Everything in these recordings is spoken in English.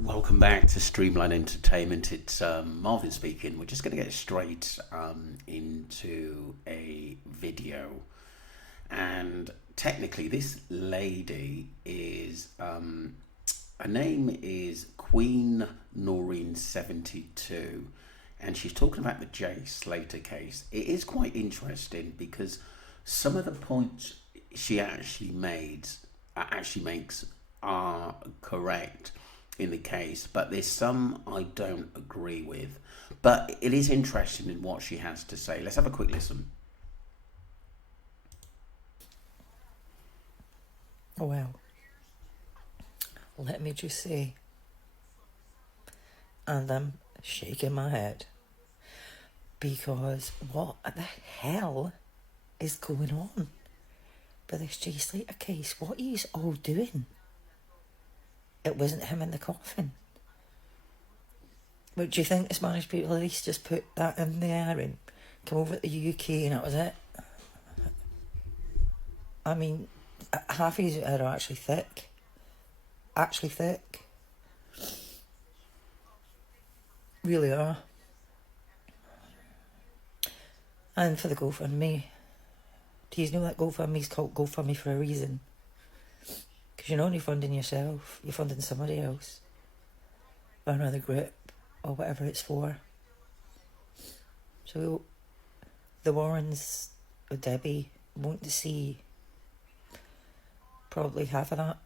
Welcome back to Streamline Entertainment. It's Marvin speaking. We're just going to get straight into a video. And technically, this lady is, her name is Queen Noreen 72. And she's talking about the Jay Slater case. It is quite interesting because some of the points she actually makes are correct in the case, but there's some I don't agree with. But it is interesting in what she has to say. Let's have a quick listen. Well, let me just say, and I'm shaking my head, because what the hell is going on with this Jay Slater case? What are you all doing? It wasn't him in the coffin. But do you think the Spanish people at least just put that in there and come over to the UK and that was it? I mean, half of these are actually thick. Actually thick. Really are. And for the GoFundMe, do you know that GoFundMe's called GoFundMe for a reason? Because you're not only funding yourself, you're funding somebody else. Or another group, or whatever it's for. So, the Warrens, with Debbie, want to see probably half of that.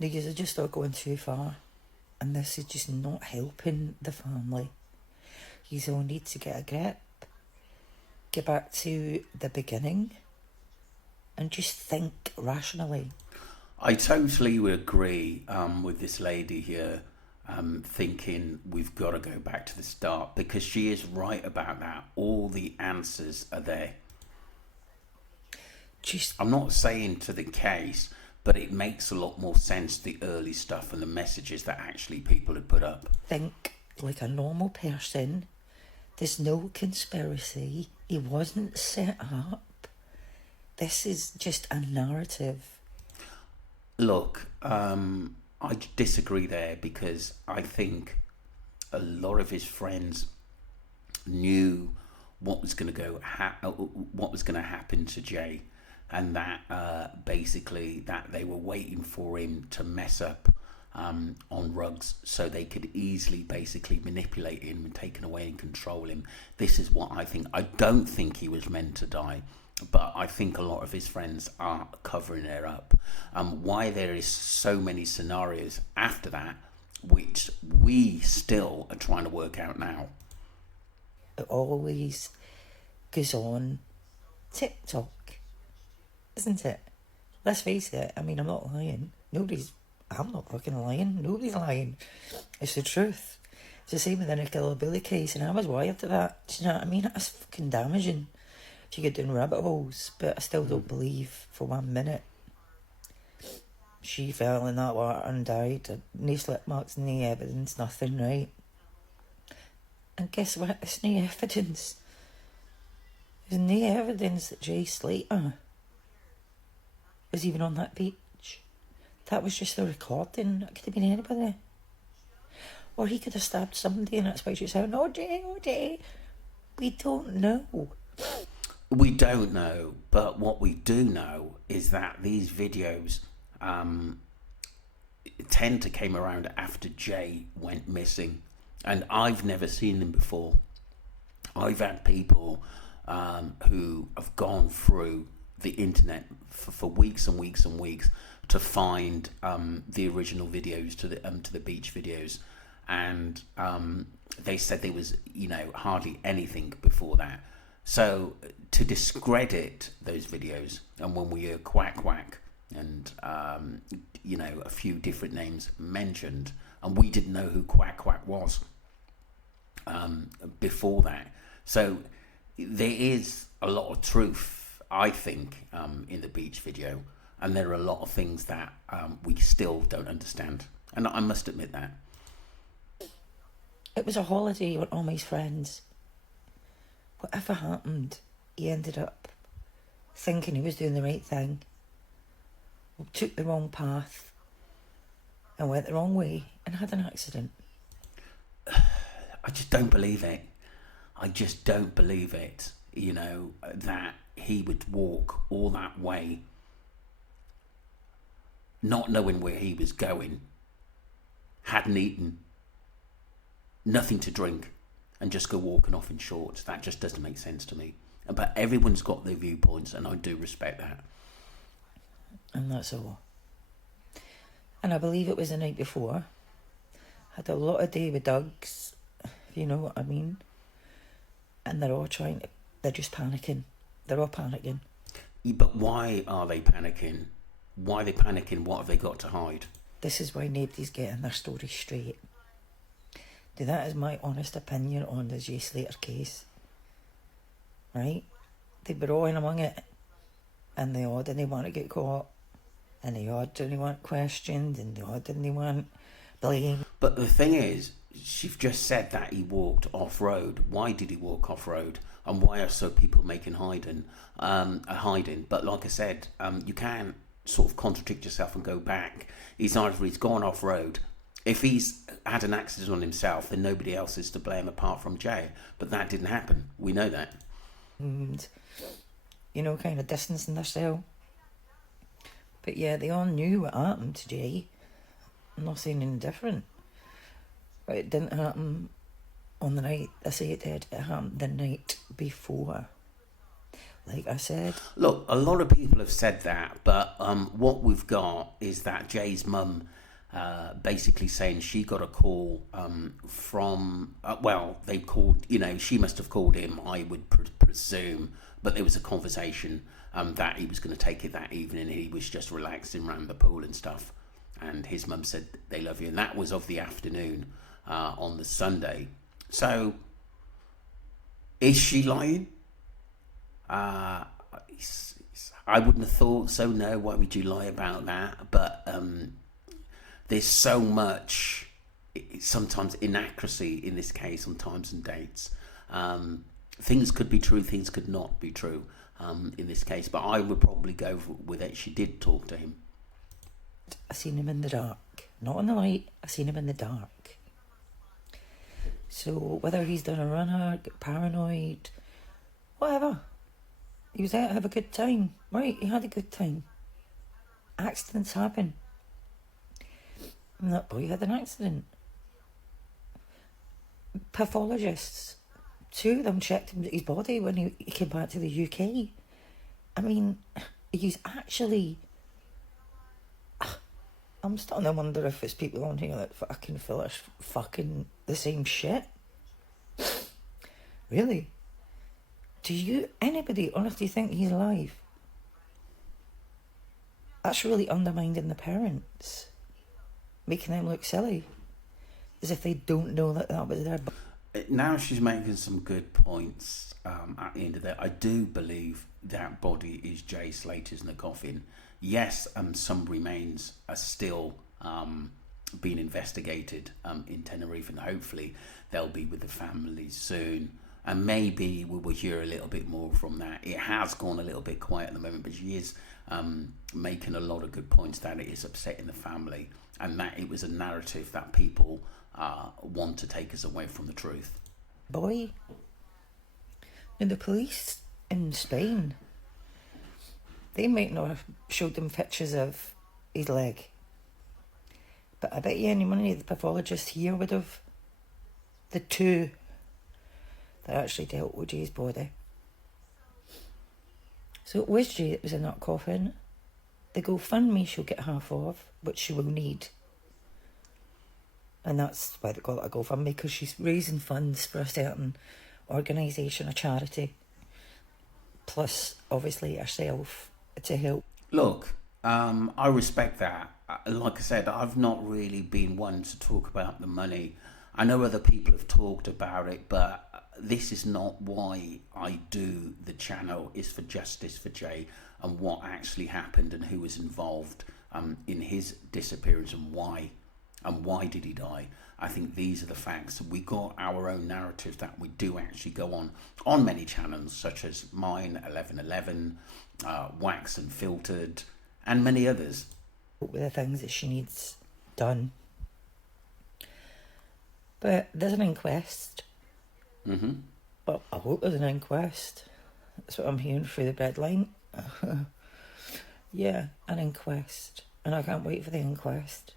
These are just all going too far. And this is just not helping the family. You all need to get a grip. Get back to the beginning. And just think rationally. I totally would agree with this lady here, thinking we've got to go back to the start, because she is right about that. All the answers are there. I'm not saying to the case, but it makes a lot more sense, the early stuff and the messages that actually people had put up. Think like a normal person. There's no conspiracy. He wasn't set up. This is just a narrative. Look, I disagree there, because I think a lot of his friends knew what was going to happen to Jay, and that basically that they were waiting for him to mess up on Ruggs so they could easily basically manipulate him and take him away and control him. This is what I think. I don't think he was meant to die, but I think a lot of his friends are covering it up. Why there is so many scenarios after that, which we still are trying to work out now. It always goes on TikTok, isn't it? Let's face it, I mean, I'm not lying. I'm not fucking lying. Nobody's lying. It's the truth. It's the same with the Nicola Billy case, and I was wired to that. Do you know what I mean? That's fucking damaging. She get down rabbit holes, but I still don't believe for 1 minute she fell in that water and died. No slip marks, no evidence, nothing, right? And guess what? There's no evidence. There's no evidence that Jay Slater was even on that beach. That was just the recording. It could have been anybody. Or he could have stabbed somebody and that's why she's saying, oh Jay. We don't know. We don't know, but what we do know is that these videos tend to came around after Jay went missing, and I've never seen them before. I've had people who have gone through the internet for weeks and weeks and weeks to find the original videos to the beach videos, and they said there was hardly anything before that. So to discredit those videos, and when we hear quack quack and a few different names mentioned, and we didn't know who quack quack was before that. So there is a lot of truth, I think, in the beach video, and there are a lot of things that we still don't understand, and I must admit that. It was a holiday with all my friends. Whatever happened, he ended up thinking he was doing the right thing. took the wrong path and went the wrong way and had an accident. I just don't believe it. I just don't believe it, that he would walk all that way, not knowing where he was going, hadn't eaten, nothing to drink, and just go walking off in shorts. That just doesn't make sense to me. But everyone's got their viewpoints, and I do respect that. And that's all. And I believe it was the night before. Had a lot of day with Doug's, if you know what I mean. And they're just panicking. They're all panicking. But why are they panicking? Why are they panicking? What have they got to hide? This is why nobody's getting their story straight. Now, that is my honest opinion on the Jay Slater case. Right? They were all in among it. And they all didn't want to get caught. And they all didn't want questioned. And they all didn't want blame. But the thing is, she's just said that he walked off-road. Why did he walk off-road? And why are so people making hiding? But like I said, you can't sort of contradict yourself and go back. He's gone off-road. If he's had an accident on himself, then nobody else is to blame apart from Jay. But that didn't happen. We know that. And, kind of distancing themselves. But yeah, they all knew what happened to Jay. Nothing indifferent. But it didn't happen on the night I say it did. It happened the night before. Like I said. Look, a lot of people have said that, but what we've got is that Jay's mum basically saying she got a call from, they called, she must have called him, I would presume, but there was a conversation that he was going to take it that evening. He was just relaxing around the pool and stuff. And his mum said, they love you. And that was of the afternoon on the Sunday. So, is she lying? I wouldn't have thought so, no. Why would you lie about that? But there's so much, sometimes inaccuracy in this case on times and dates. Things could be true, things could not be true in this case. But I would probably go with it. She did talk to him. I seen him in the dark. Not in the light, I seen him in the dark. So whether he's done a runner, get paranoid, whatever. He was out to have a good time. Right, he had a good time. Accidents happen. And that boy had an accident. Pathologists, two of them checked his body when he came back to the UK. I mean, he's actually... I'm starting to wonder if it's people on here that fucking finish fucking the same shit. Really? Do anybody honestly think he's alive? That's really undermining the parents. Making them look silly. As if they don't know that was their... Now she's making some good points at the end of that. I do believe that body is Jay Slater's in the coffin. Yes, some remains are still being investigated in Tenerife, and hopefully they'll be with the families soon. And maybe we will hear a little bit more from that. It has gone a little bit quiet at the moment, but she is making a lot of good points that it is upsetting the family, and that it was a narrative that people want to take us away from the truth. Boy, and the police in Spain, they might not have showed them pictures of his leg. But I bet you any money the pathologist here would have. The two that actually dealt with Jay's body. So it was Jay that was in that coffin. The GoFundMe she'll get half of, which she will need. And that's why they call it a GoFundMe, because she's raising funds for a certain organisation, a charity. Plus, obviously, herself to help. Look, I respect that. Like I said, I've not really been one to talk about the money. I know other people have talked about it, but this is not why I do the channel. It's for justice for Jay and what actually happened and who was involved in his disappearance and why did he die. I think these are the facts. We got our own narrative that we do actually go on many channels, such as mine, 1111, Wax Unfiltered, and many others. With the things that she needs done. But there's an inquest. Mm-hmm. Well, I hope there's an inquest. That's what I'm hearing through the breadline. Yeah, an inquest. And I can't wait for the inquest.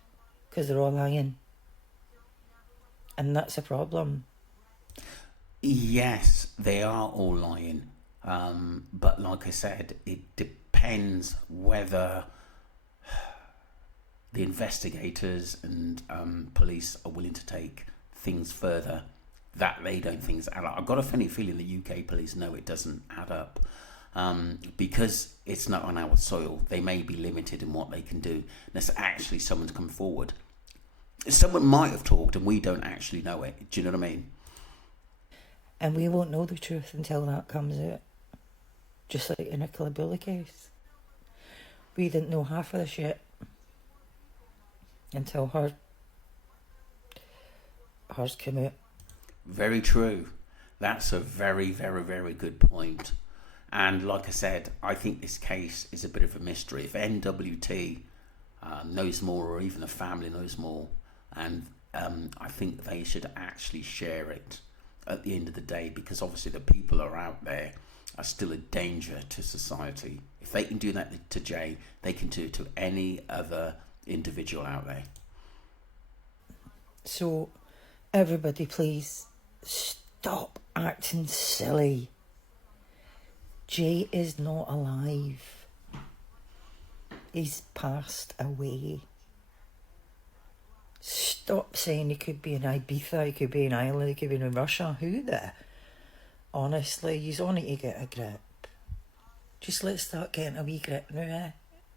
Because they're all lying. And that's a problem. Yes, they are all lying. But like I said, it depends whether the investigators and police are willing to take things further that they don't think add up. I've got a funny feeling the UK police know it doesn't add up. Because it's not on our soil, they may be limited in what they can do unless actually someone's come forward. Someone might have talked and we don't actually know it. Do you know what I mean? And we won't know the truth until that comes out. Just like the Nicola Bulley case. We didn't know half of the shit until hers came out. Very true. That's a very, very, very good point. And like I said, I think this case is a bit of a mystery. If NWT knows more, or even the family knows more, and I think they should actually share it at the end of the day, because obviously the people who are out there are still a danger to society. If they can do that to Jay, they can do it to any other individual out there. So, everybody please stop acting silly. Jay is not alive. He's passed away. Stop saying he could be in Ibiza, he could be in Ireland, he could be in Russia. Who the? Honestly, you all need to get a grip. Just let's start getting a wee grip now, eh?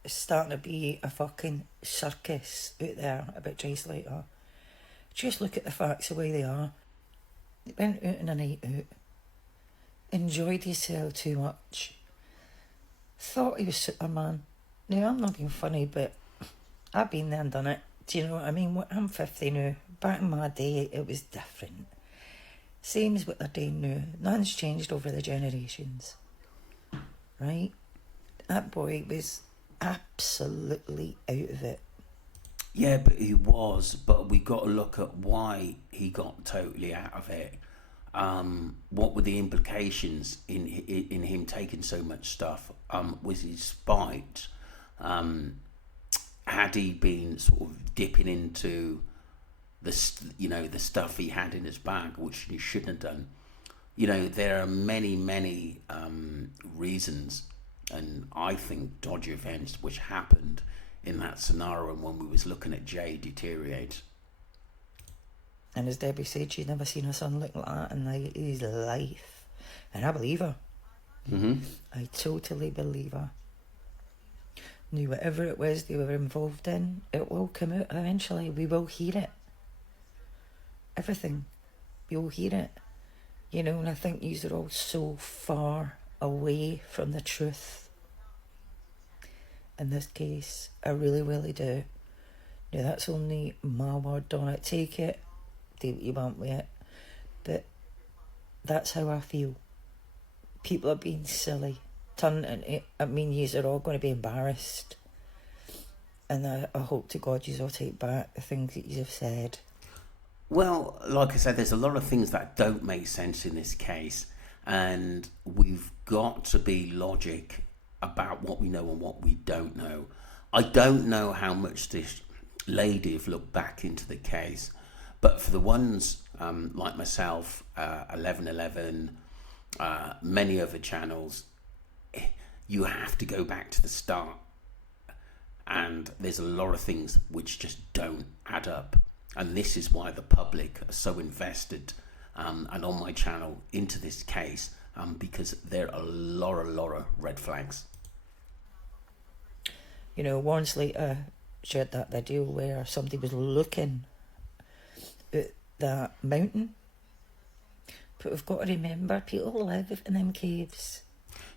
It's starting to be a fucking circus out there about Jay Slater. Just look at the facts the way they are. He went out on a night out. Enjoyed himself too much. Thought he was Superman. Now, I'm not being funny, but I've been there and done it. Do you know what I mean? I'm 50 now. Back in my day, it was different. Same as what they're doing now. Nothing's changed over the generations. Right? That boy was absolutely out of it. Yeah, but he was. But we got to look at why he got totally out of it. What were the implications in him taking so much stuff? Was he spite? Had he been sort of dipping into the stuff he had in his bag, which he shouldn't have done? There are many reasons, and I think dodgy events which happened in that scenario when we was looking at Jay deteriorate. And as Debbie said, she'd never seen her son look like that in his life. And I believe her. Mm-hmm. I totally believe her. Now, whatever it was they were involved in, it will come out eventually. We will hear it. Everything. We will hear it. And I think these are all so far away from the truth. In this case, I really, really do. Now, that's only my word on it. Take it. Do what you want with it, but that's how I feel. People are being silly. Yous are all going to be embarrassed, and I hope to God yous all take back the things that yous have said. Well, like I said, there's a lot of things that don't make sense in this case, and we've got to be logic about what we know and what we don't know. I don't know how much this lady have looked back into the case. But for the ones like myself, 1111, many other channels, you have to go back to the start. And there's a lot of things which just don't add up. And this is why the public are so invested, and on my channel, into this case, because there are a lot of red flags. Warren Slater shared that video where somebody was looking at that mountain. But we've got to remember, people live in them caves.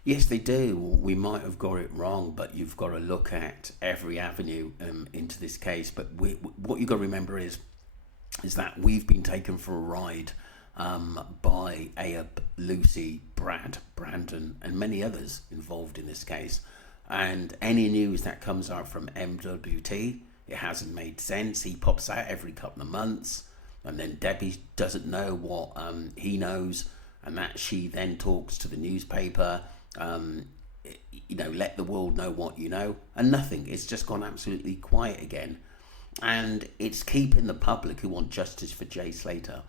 Yes, they do. We might have got it wrong, but you've got to look at every avenue into this case. But what you've got to remember is that we've been taken for a ride by Abe, Lucy, Brad, Brandon, and many others involved in this case. And any news that comes out from MWT, it hasn't made sense. He pops out every couple of months, and then Debbie doesn't know what he knows, and that she then talks to the newspaper. Let the world know what you know, and nothing. It's just gone absolutely quiet again, and it's keeping the public who want justice for Jay Slater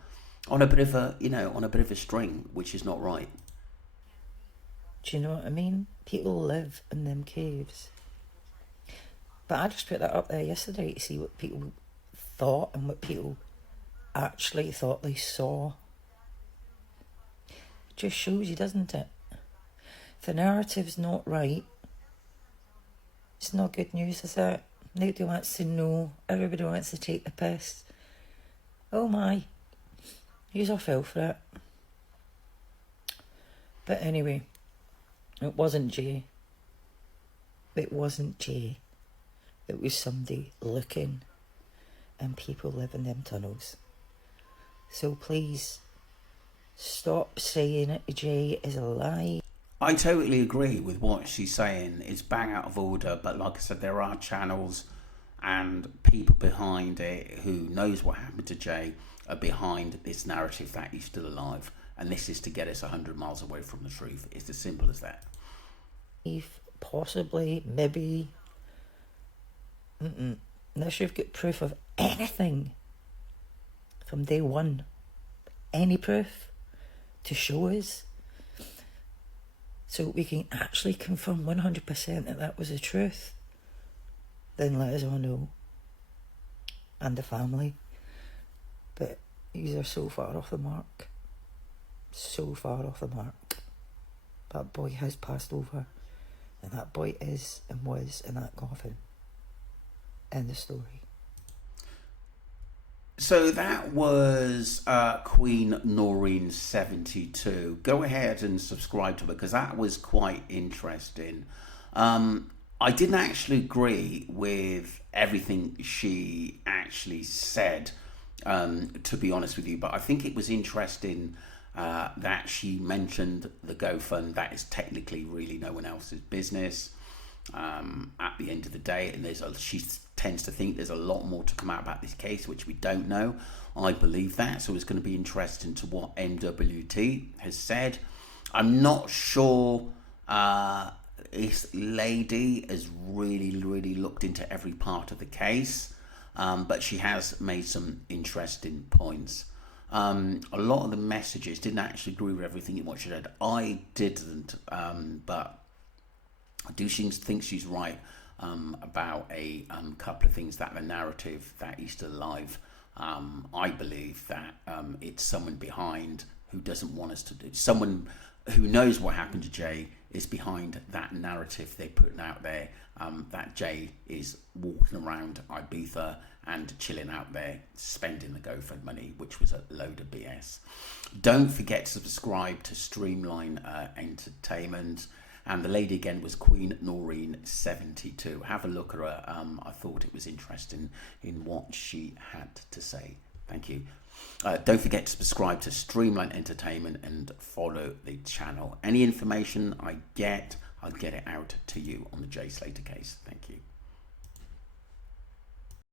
on a bit of a string, which is not right. Do you know what I mean? People live in them caves. But I just put that up there yesterday to see what people thought and what people actually thought they saw. It just shows you, doesn't it? If the narrative's not right, it's not good news, is it? Nobody wants to know. Everybody wants to take the piss. Oh my. He's all fell for it. But anyway, it wasn't Jay. It wasn't Jay. It was somebody looking, and people live in them tunnels. So please, stop saying it, Jay is a lie. I totally agree with what she's saying. It's bang out of order, but like I said, there are channels and people behind it who knows what happened to Jay are behind this narrative that he's still alive. And this is to get us 100 miles away from the truth. It's as simple as that. If possibly, maybe, unless you've got proof of anything from day one, any proof to show us, so we can actually confirm 100% that was the truth, then let us all know. And the family. But these are so far off the mark. So far off the mark. That boy has passed over. And that boy is and was in that coffin. End of story. So that was Queen Noreen 72. Go ahead and subscribe to her because that was quite interesting. I didn't actually agree with everything she actually said, to be honest with you, but I think it was interesting that she mentioned the GoFund. That is technically really no one else's business at the end of the day, and she tends to think there's a lot more to come out about this case, which we don't know. I believe that, so it's going to be interesting to what MWT has said. I'm not sure this lady has really looked into every part of the case, but she has made some interesting points. A lot of the messages didn't actually agree with everything in what she said. I didn't, but I do think she's right about a couple of things, that the narrative that he's still alive. I believe that it's someone behind who doesn't want us to do. Someone who knows what happened to Jay is behind that narrative they're putting out there, that Jay is walking around Ibiza and chilling out there, spending the GoFund money, which was a load of BS. Don't forget to subscribe to Streamline Entertainment. And the lady again was Queen Noreen 72. Have a look at her. I thought it was interesting in what she had to say. Thank you. Don't forget to subscribe to Streamline Entertainment and follow the channel. Any information I get, I'll get it out to you on the Jay Slater case. Thank you.